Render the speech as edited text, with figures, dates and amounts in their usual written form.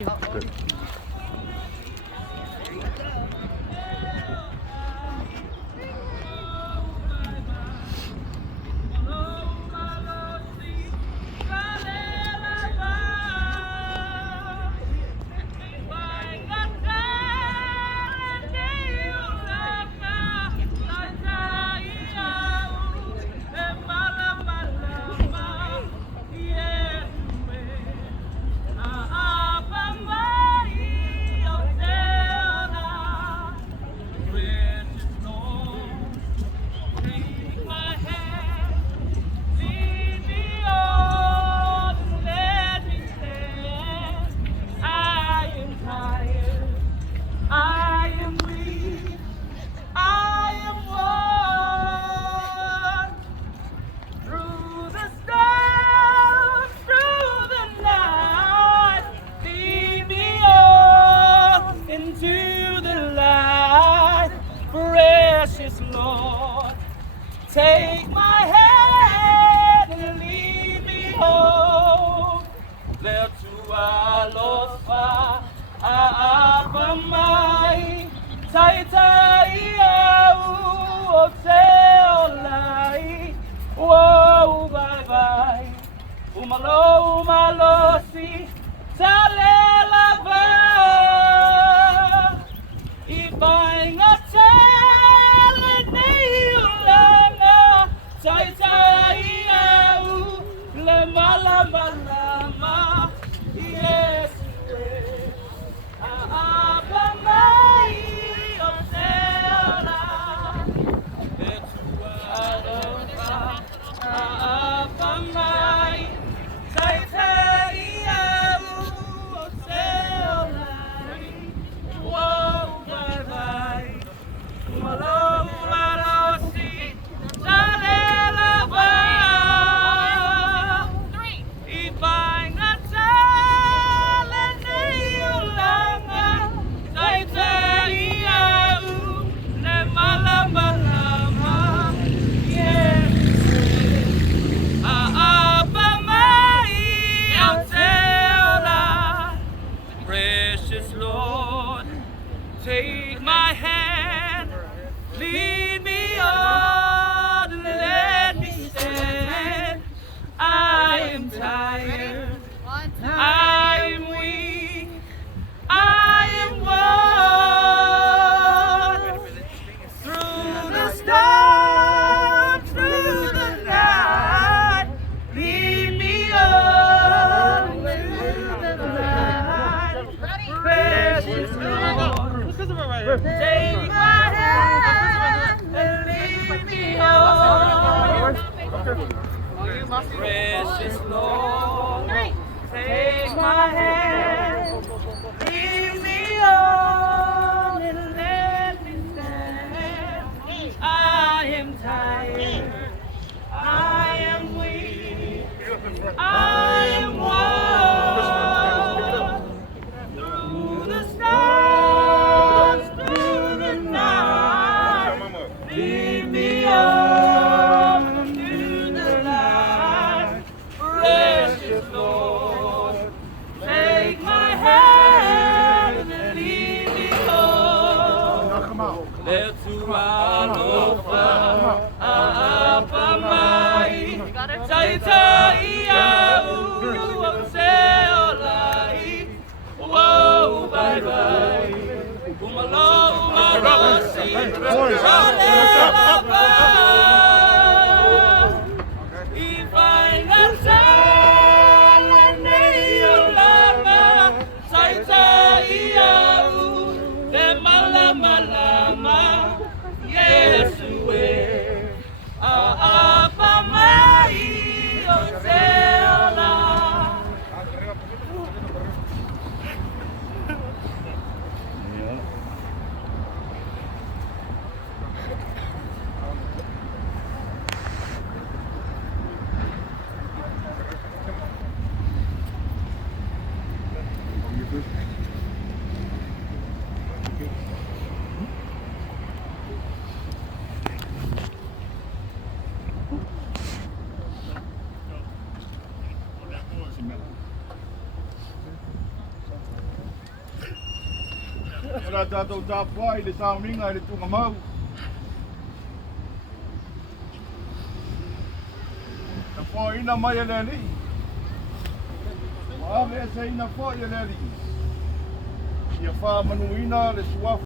Good. Take my hand and lead me home. There to our Lord's fire, Apamai, Taitai, Oteolai, Whoa, bye bye, Umalo, Umalosi, Talelava, Ibang at Lama, yes, Apamai, Oteola, Apamai, Taitai, Oteola, whoa, bye bye, Malo, Malosi, Talelava. Precious Lord, take my hand, lead me on, and let me stand. I am tired, I am weak, I am worn. Through the storm, through the night, lead me on, through the night. Precious Lord, take my hand and lead me home. Precious Lord, take my hand, lead me on and let me stand. I am tired, I am weak, I am worn. Through the stars, through the night, lead me on through the light. Precious Lord, take my hand and lead me home. There to our Lord, Apamai, Taitai, Oteolai, whoa, bye bye, Umalo, Umalosi, Talelava, Ibang at Neolama, Taitai, Malama, yes, Apamai, Oteola. Ora tātou tāpua I le sauninga I le tunga mau. Na fo ina mai le li. Wa le se ina fo le li. Ia wha manuina le suafu.